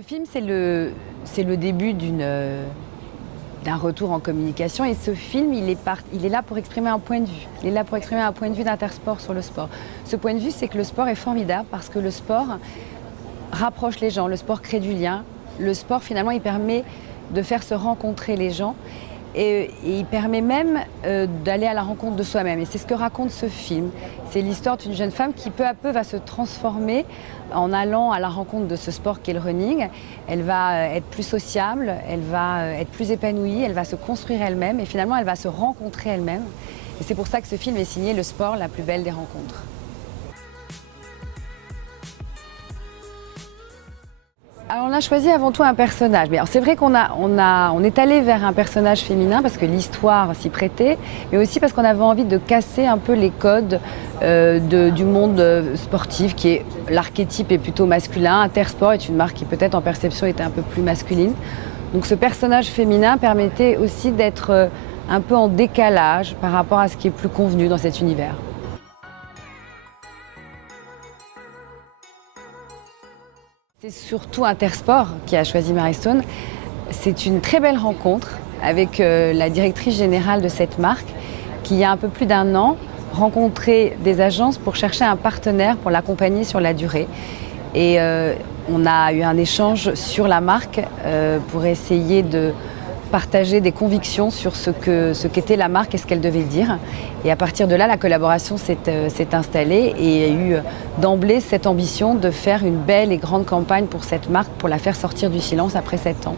Ce film, c'est le début d'un retour en communication. Et ce film, il est là pour exprimer un point de vue. Il est là pour exprimer un point de vue d'Intersport sur le sport. Ce point de vue, c'est que le sport est formidable parce que le sport rapproche les gens, le sport crée du lien. Le sport, finalement, il permet de faire se rencontrer les gens. Et il permet même d'aller à la rencontre de soi-même. Et c'est ce que raconte ce film. C'est l'histoire d'une jeune femme qui peu à peu va se transformer en allant à la rencontre de ce sport qu'est le running. Elle va être plus sociable, elle va être plus épanouie, elle va se construire elle-même et finalement elle va se rencontrer elle-même. Et c'est pour ça que ce film est signé Le sport, la plus belle des rencontres. Alors on a choisi avant tout un personnage. C'est vrai qu'on est allé vers un personnage féminin parce que l'histoire s'y prêtait, mais aussi parce qu'on avait envie de casser un peu les codes du monde sportif, qui est l'archétype est plutôt masculin. Intersport est une marque qui peut-être en perception était un peu plus masculine. Donc ce personnage féminin permettait aussi d'être un peu en décalage par rapport à ce qui est plus convenu dans cet univers. C'est surtout Intersport qui a choisi Mary Stone. C'est une très belle rencontre avec la directrice générale de cette marque qui, il y a un peu plus d'un an, rencontrait des agences pour chercher un partenaire pour l'accompagner sur la durée. Et on a eu un échange sur la marque pour essayer de partager des convictions sur ce qu'était la marque et ce qu'elle devait dire. Et à partir de là, la collaboration s'est installée et il y a eu d'emblée cette ambition de faire une belle et grande campagne pour cette marque, pour la faire sortir du silence après 7 ans.